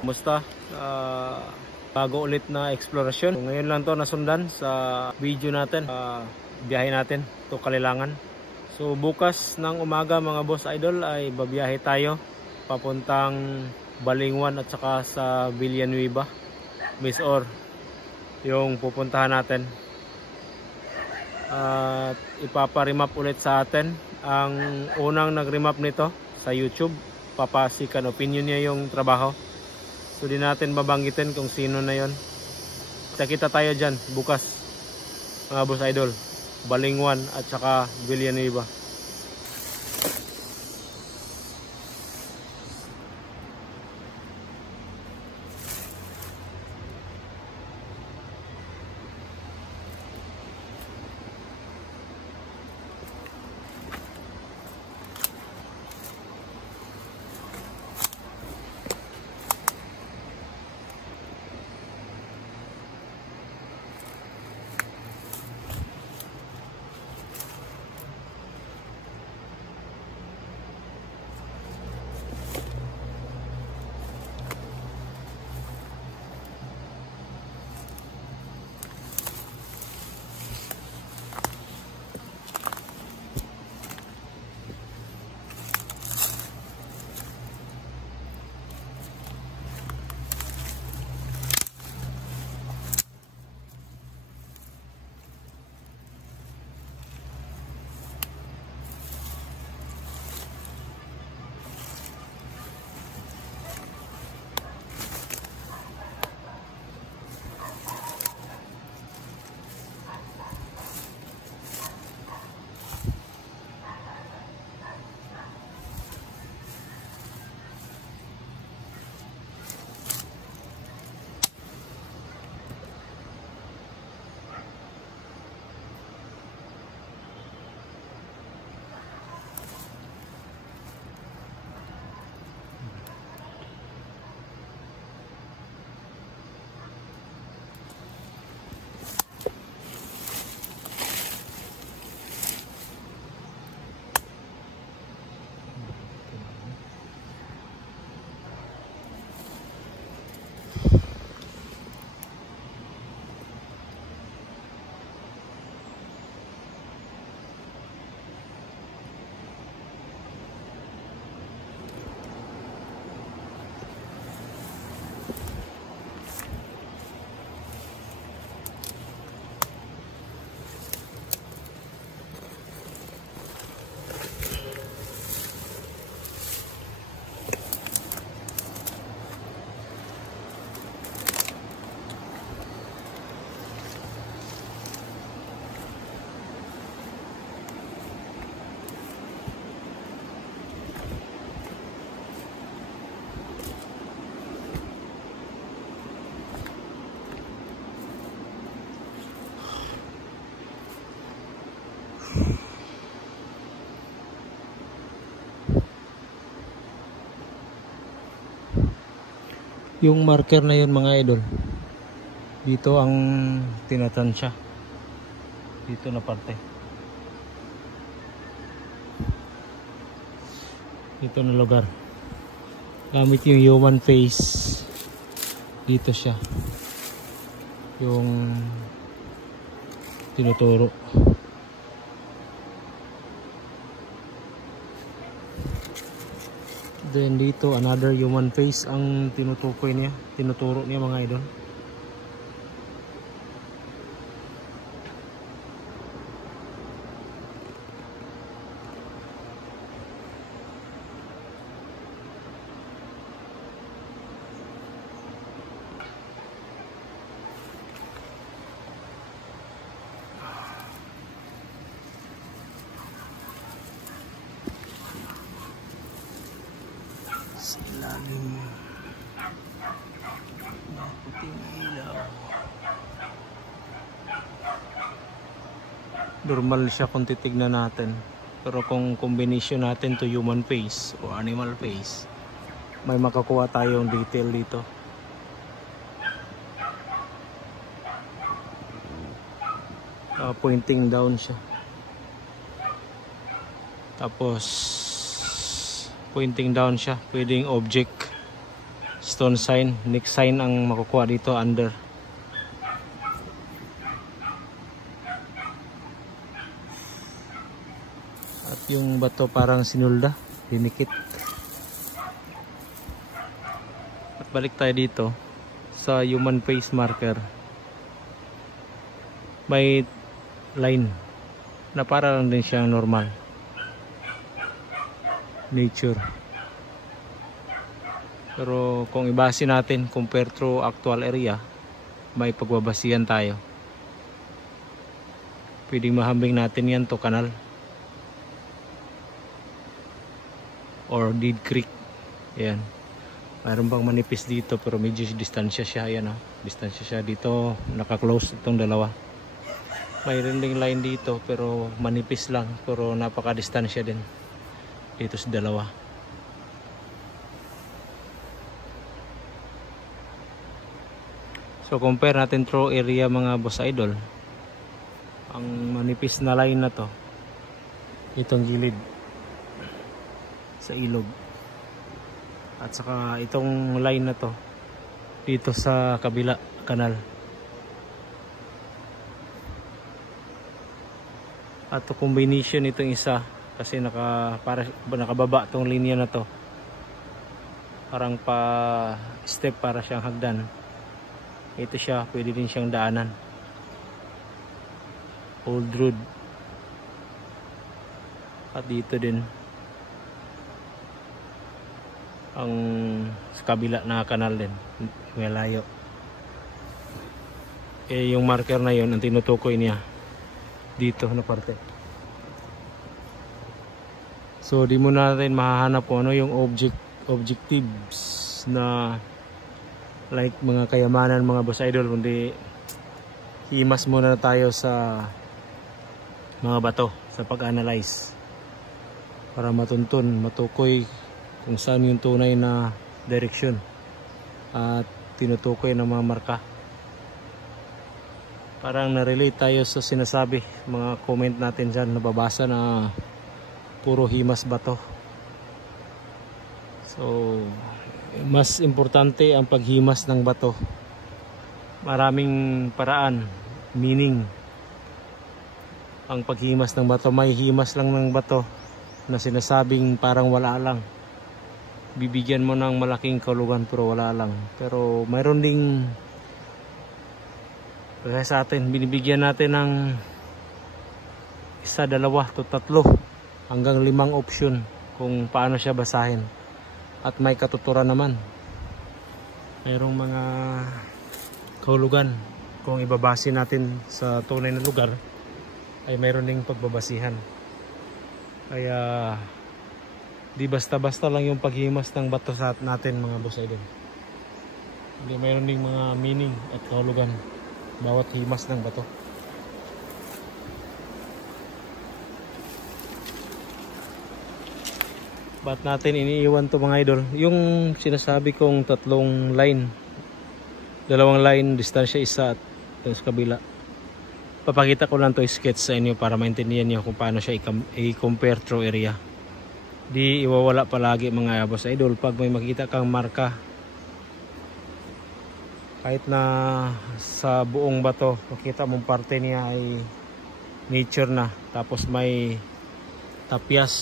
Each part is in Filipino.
Kumusta? Bago ulit na eksplorasyon. So, ngayon lang to nasundan sa video natin. Biyahe natin to Kalilangan. So bukas ng umaga mga boss idol ay babiyahe tayo papuntang Balingwan at saka sa Villanueva, Miss-Or yung pupuntahan natin. At ipaparimap ulit sa atin ang unang nagrimap nito sa YouTube. Papasikan opinion niya yung trabaho. So di natin babanggitin kung sino na yon. Kita tayo dyan bukas mga boss idol, Balingwan at saka Villanueva. Yung marker na yun mga idol, dito ang tinatansya, dito na parte, dito na lugar, gamit yung human face. Dito siya yung tinuturo. Then dito another human face ang tinuturo niya mga idol. Ilalim na puting ilaw. Normal siya kung titignan natin, pero kung combination natin to human face o animal face, may makakuha tayong detail dito. Pointing down siya, tapos pointing down siya, pwedeng object stone sign, neck sign ang makukuha dito under. At yung bato parang sinulda, dinikit. At balik tayo dito sa human face marker. May line na para lang din siyang normal nature. Pero kung ibase natin compare to actual area, may pagbabasihan tayo. Pwedeng mahambing natin yan to kanal or Dead Creek. Ayan, mayroon bang manipis dito pero medyo distansya siya. Ayan, distansya siya dito, naka-close itong dalawa. Mayroon ding line dito pero manipis lang, pero napaka-distansya din dito sa dalawa. So compare natin through area mga boss idol. Ang manipis na line na to, itong gilid sa ilog, at saka itong line na to dito sa kabila kanal. At to combination itong isa kasi nakababa tong linya na to, parang pa step para siyang hagdan. Ito siya, pwede din siyang daanan, old road. At dito din ang sa kabila na kanal din, may layo. Yung marker na yon ang tinutukoy niya dito na parte. So di mo natin mahahanap kung ano yung objectives na like mga kayamanan mga boss idol, kundi himas muna tayo sa mga bato sa pag-analyze para matukoy kung saan yung tunay na direksyon at tinutukoy ng mga marka. Parang na-relate tayo sa sinasabi, mga comment natin dyan, nababasa na puro himas bato. So mas importante ang paghimas ng bato. Maraming paraan, meaning ang paghimas ng bato. May himas lang ng bato na sinasabing parang wala lang, bibigyan mo ng malaking kahulugan pero wala lang. Pero mayroon ding kaya sa atin, binibigyan natin ng 1, 2 to 3 hanggang 5 option kung paano siya basahin. At may katuturan naman, mayroong mga kahulugan kung ibabase natin sa tunay na lugar, ay mayroon ding pagbabasihan. Kaya di basta-basta lang yung paghimas ng bato sa natin mga boss idol. Hindi, mayroon ding mga meaning at kahulugan bawat himas ng bato. Ba't natin iniiwan to mga idol? Yung sinasabi kong 3 line, 2 line, distansya 1 at sa kabila. Papakita ko lang to sketch sa inyo para maintindihan niyo kung paano siya i-compare through area. Di iwawala palagi mga boss idol pag may makita kang marka, kahit na sa buong bato makita mong parte niya ay nature na, tapos may tapyas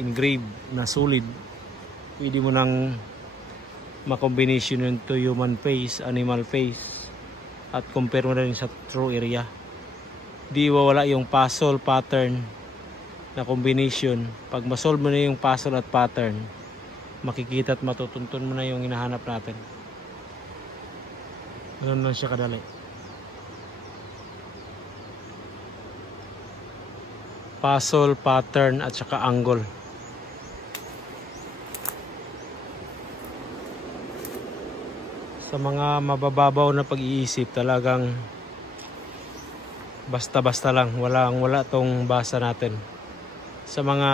engraved na solid, pwede mo nang makombination yun to human face, animal face, at compare mo na rin sa true area. Di wawala yung puzzle pattern na combination. Pag masolve mo na yung puzzle at pattern, makikita at matutuntun mo na yung hinahanap natin. Ganun lang siya kadali. Puzzle, pattern at saka angle. Sa mga mabababaw na pag-iisip, talagang basta-basta lang, wala tong basa natin. Sa mga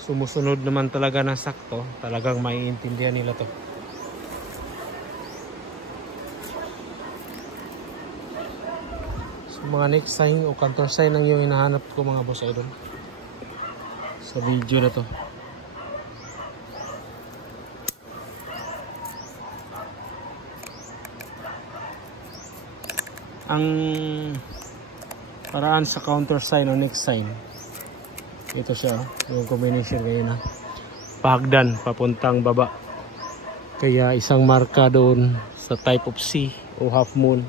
sumusunod naman talaga ng sakto, talagang maiintindihan nila to. So mga next sign o counter sign ang yung hinahanap ko mga boss idol sa video na to. ang paraan sa counter sign o next sign. Ito siya, yung combination ngayon na pahagdan papuntang baba. Kaya isang marka doon sa type of C o half moon.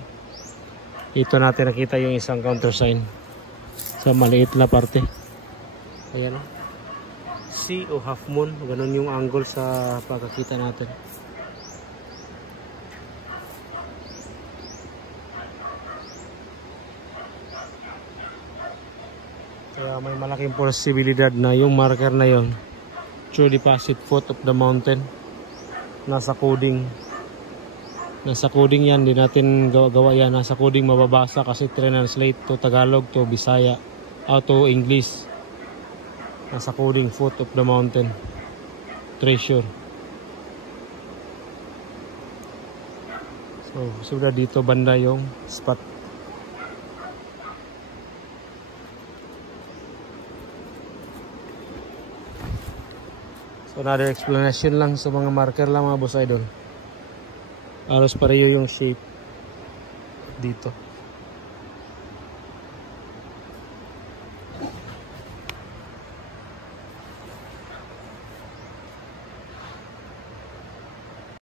Ito natin nakita yung isang counter sign sa maliit na parte. Ayan o, C o half moon, ganun yung angle sa pagkakita natin. Kaya may malaking posibilidad na yung marker na yon, true deposit foot of the mountain. Nasa coding yan, di natin gawa yan. Nasa coding mababasa kasi translate to Tagalog, to Bisaya, to English. Nasa coding foot of the mountain treasure. So sudah dito banda yung spot. So another explanation lang sa mga marker lang mga boss idol. Alos pareho yung shape dito.